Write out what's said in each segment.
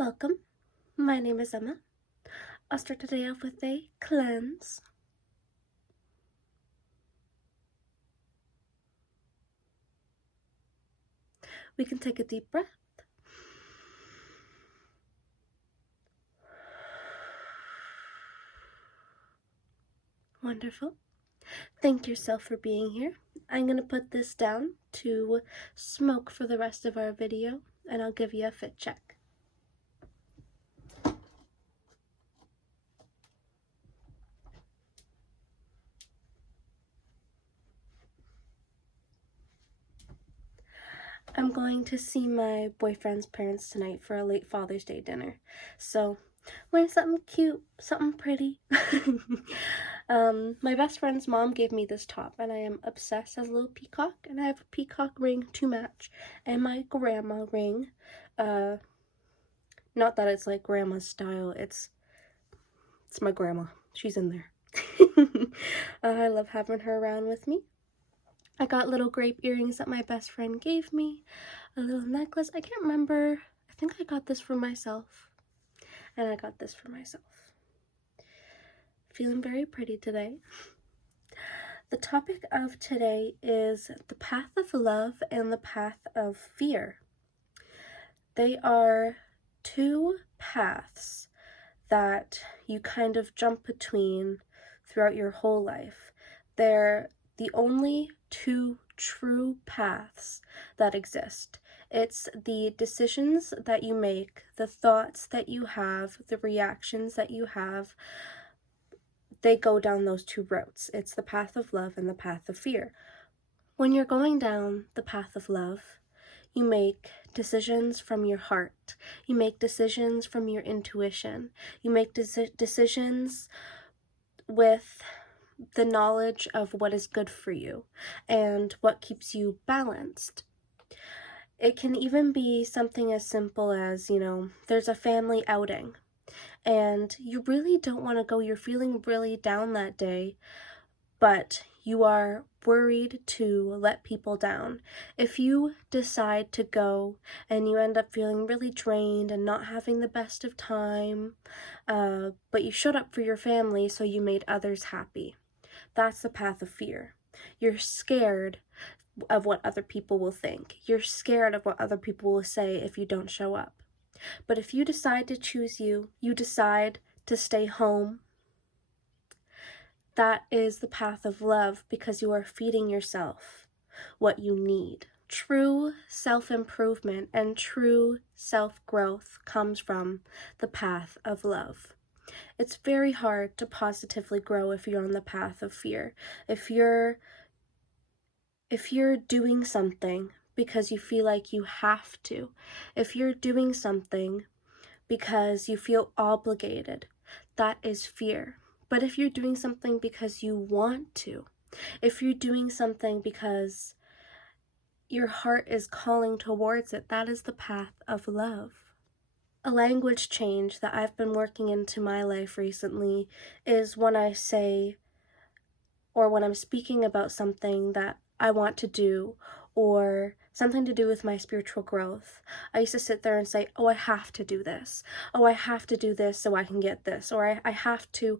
Welcome. My name is Emma. I'll start today off with a cleanse. We can take a deep breath. Wonderful. Thank yourself for being here. I'm going to put this down to smoke for the rest of our video, and I'll give you a fit check. I'm going to see my boyfriend's parents tonight for a late Father's Day dinner, so wearing something cute, something pretty. My best friend's mom gave me this top, and I am obsessed as a little peacock, and I have a peacock ring to match, and my grandma ring. Not that it's like grandma's style, it's my grandma. She's in there. I love having her around with me. I got little grape earrings that my best friend gave me, a little necklace. I can't remember. I think I got this for myself, and I got this for myself. Feeling very pretty today. The topic of today is the path of love and the path of fear. They are two paths that you kind of jump between throughout your whole life. They're the only two true paths that exist. It's the decisions that you make, the thoughts that you have, the reactions that you have. They go down those two routes. It's the path of love and the path of fear. When you're going down the path of love, you make decisions from your heart. You make decisions from your intuition. You make decisions with the knowledge of what is good for you and what keeps you balanced. It can even be something as simple as, there's a family outing and you really don't want to go. You're feeling really down that day, but you are worried to let people down. If you decide to go and you end up feeling really drained and not having the best of time, but you showed up for your family so you made others happy, that's the path of fear. You're scared of what other people will think. You're scared of what other people will say if you don't show up. But if you decide to choose you decide to stay home, that is the path of love, because you are feeding yourself what you need. True self-improvement and true self-growth comes from the path of love. It's very hard to positively grow if you're on the path of fear. If you're doing something because you feel like you have to, if you're doing something because you feel obligated, that is fear. But if you're doing something because you want to, if you're doing something because your heart is calling towards it, that is the path of love. A language change that I've been working into my life recently is when I say, or when I'm speaking about something that I want to do, or something to do with my spiritual growth, I used to sit there and say, oh, I have to do this. Oh, I have to do this so I can get this. Or I have to.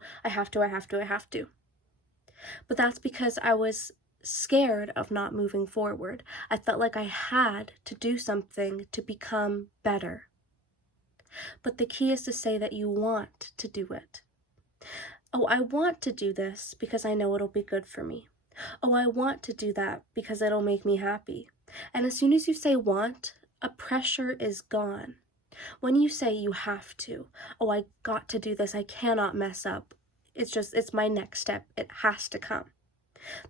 But that's because I was scared of not moving forward. I felt like I had to do something to become better. But the key is to say that you want to do it. Oh, I want to do this because I know it'll be good for me. Oh, I want to do that because it'll make me happy. And as soon as you say want, a pressure is gone. When you say you have to, oh, I got to do this, I cannot mess up. It's my next step. It has to come.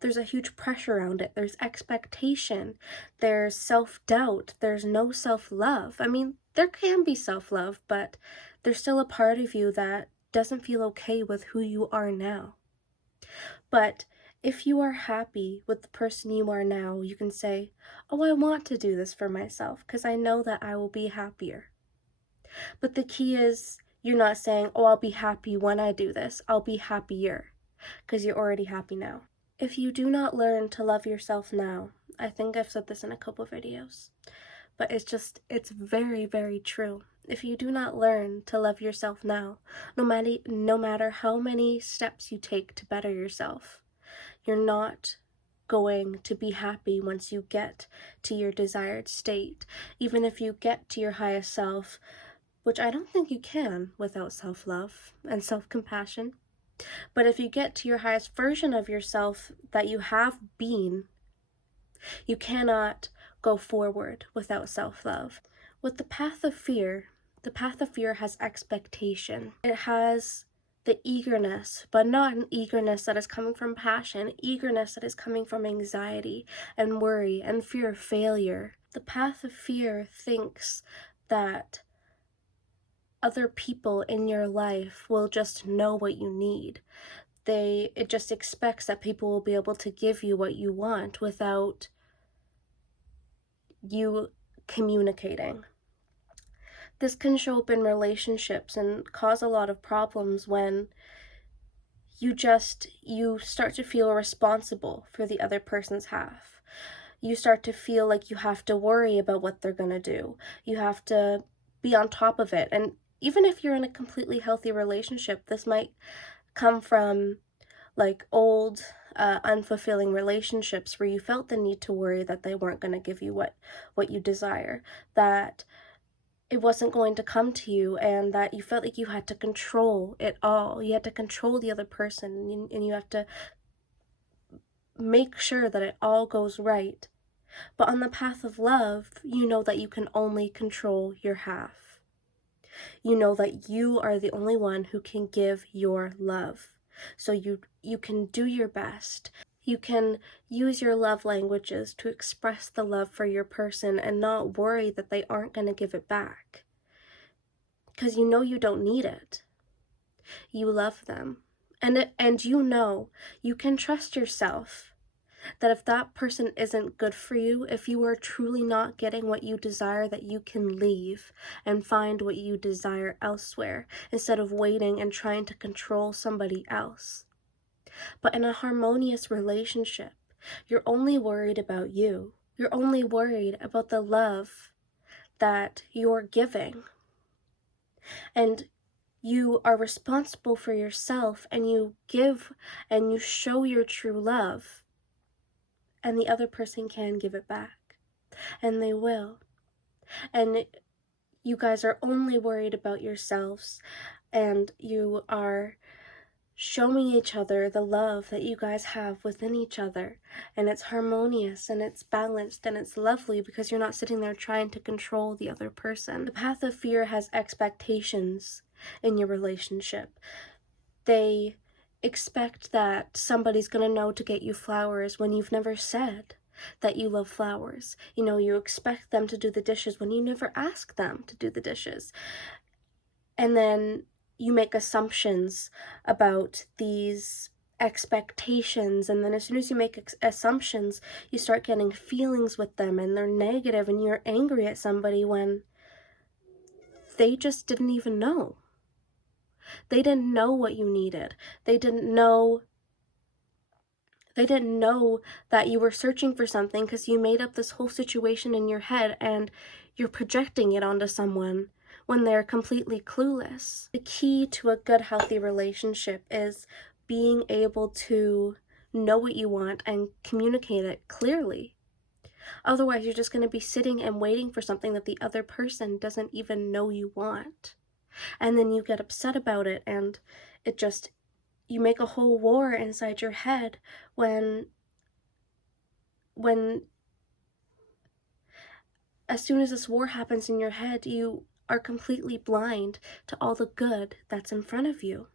There's a huge pressure around it. There's expectation. There's self-doubt. There's no self-love. I mean, there can be self-love, but there's still a part of you that doesn't feel okay with who you are now. But if you are happy with the person you are now, you can say, oh, I want to do this for myself because I know that I will be happier. But the key is, you're not saying, oh, I'll be happy when I do this. I'll be happier, because you're already happy now. If you do not learn to love yourself now, I think I've said this in a couple videos, but it's very, very true. if you do not learn to love yourself now, no matter how many steps you take to better yourself, you're not going to be happy once you get to your desired state. Even if you get to your highest self, which I don't think you can without self-love and self-compassion. But if you get to your highest version of yourself that you have been, you cannot go forward without self-love. With the path of fear has expectation. It has the eagerness, but not an eagerness that is coming from passion, eagerness that is coming from anxiety and worry and fear of failure. The path of fear thinks that other people in your life will just know what you need. It just expects that people will be able to give you what you want without you communicating. This can show up in relationships and cause a lot of problems when you start to feel responsible for the other person's half. You start to feel like you have to worry about what they're gonna do. You have to be on top of it. And even if you're in a completely healthy relationship, this might come from like old unfulfilling relationships where you felt the need to worry that they weren't going to give you what you desire, that it wasn't going to come to you, and that you felt like you had to control it all. You had to control the other person, and you have to make sure that it all goes right. But on the path of love, you know that you can only control your half. You know that you are the only one who can give your love. So you can do your best. You can use your love languages to express the love for your person and not worry that they aren't going to give it back. Because you know you don't need it. You love them. And you know you can trust yourself that if that person isn't good for you, if you are truly not getting what you desire, that you can leave and find what you desire elsewhere instead of waiting and trying to control somebody else. But in a harmonious relationship, you're only worried about you. You're only worried about the love that you're giving. And you are responsible for yourself, and you give and you show your true love. And the other person can give it back. And they will. And you guys are only worried about yourselves, and you are showing each other the love that you guys have within each other. And it's harmonious, and it's balanced, and it's lovely because you're not sitting there trying to control the other person. The path of fear has expectations in your relationship. They expect that somebody's gonna know to get you flowers when you've never said that you love flowers. You know, you expect them to do the dishes when you never ask them to do the dishes. And then you make assumptions about these expectations, and then as soon as you make assumptions, you start getting feelings with them, and they're negative, and you're angry at somebody when they just didn't even know. They didn't know what you needed. They didn't know that you were searching for something because you made up this whole situation in your head and you're projecting it onto someone when they're completely clueless. The key to a good, healthy relationship is being able to know what you want and communicate it clearly. Otherwise, you're just going to be sitting and waiting for something that the other person doesn't even know you want. And then you get upset about it, and you make a whole war inside your head when as soon as this war happens in your head, you are completely blind to all the good that's in front of you.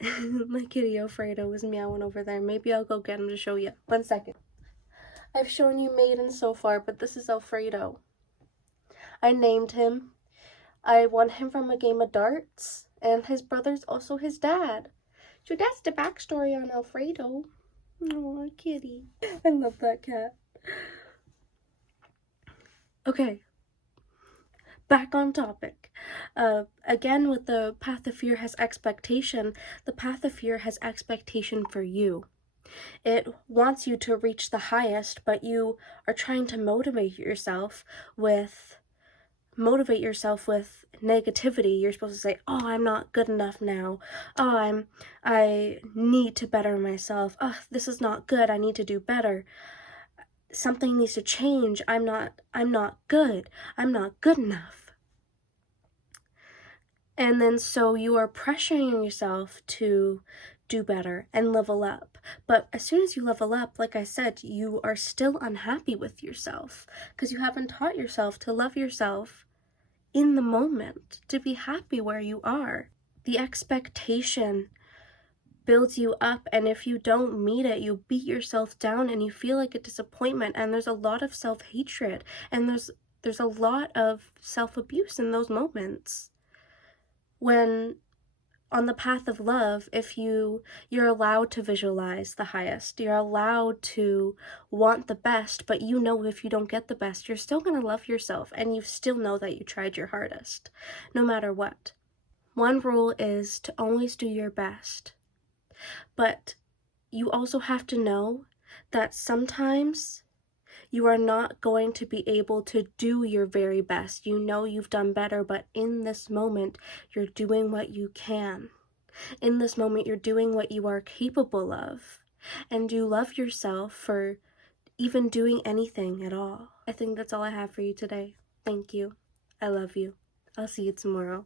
My kitty Alfredo is meowing over there. Maybe I'll go get him to show you. 1 second. I've shown you Maiden so far, but this is Alfredo. I named him. I won him from a game of darts, and his brother's also his dad. So that's the backstory on Alfredo. Oh, kitty. I love that cat. Okay. Back on topic. Again, with the path of fear has expectation, the path of fear has expectation for you. It wants you to reach the highest, but you are trying to motivate yourself with motivate yourself with negativity. You're supposed to say, oh, I'm not good enough now. Oh, I need to better myself. Oh, this is not good. I need to do better. Something needs to change. I'm not good. I'm not good enough. And then so you are pressuring yourself to do better and level up. But as soon as you level up, like I said, you are still unhappy with yourself because you haven't taught yourself to love yourself in the moment, to be happy where you are. The expectation builds you up, and if you don't meet it, you beat yourself down and you feel like a disappointment, and there's a lot of self-hatred, and there's a lot of self-abuse in those moments. When on the path of love, if you're allowed to visualize the highest, you're allowed to want the best, but you know if you don't get the best, you're still going to love yourself, and you still know that you tried your hardest, no matter what. One rule is to always do your best, but you also have to know that sometimes you are not going to be able to do your very best. You know you've done better, but in this moment, you're doing what you can. In this moment, you're doing what you are capable of. And you love yourself for even doing anything at all. I think that's all I have for you today. Thank you. I love you. I'll see you tomorrow.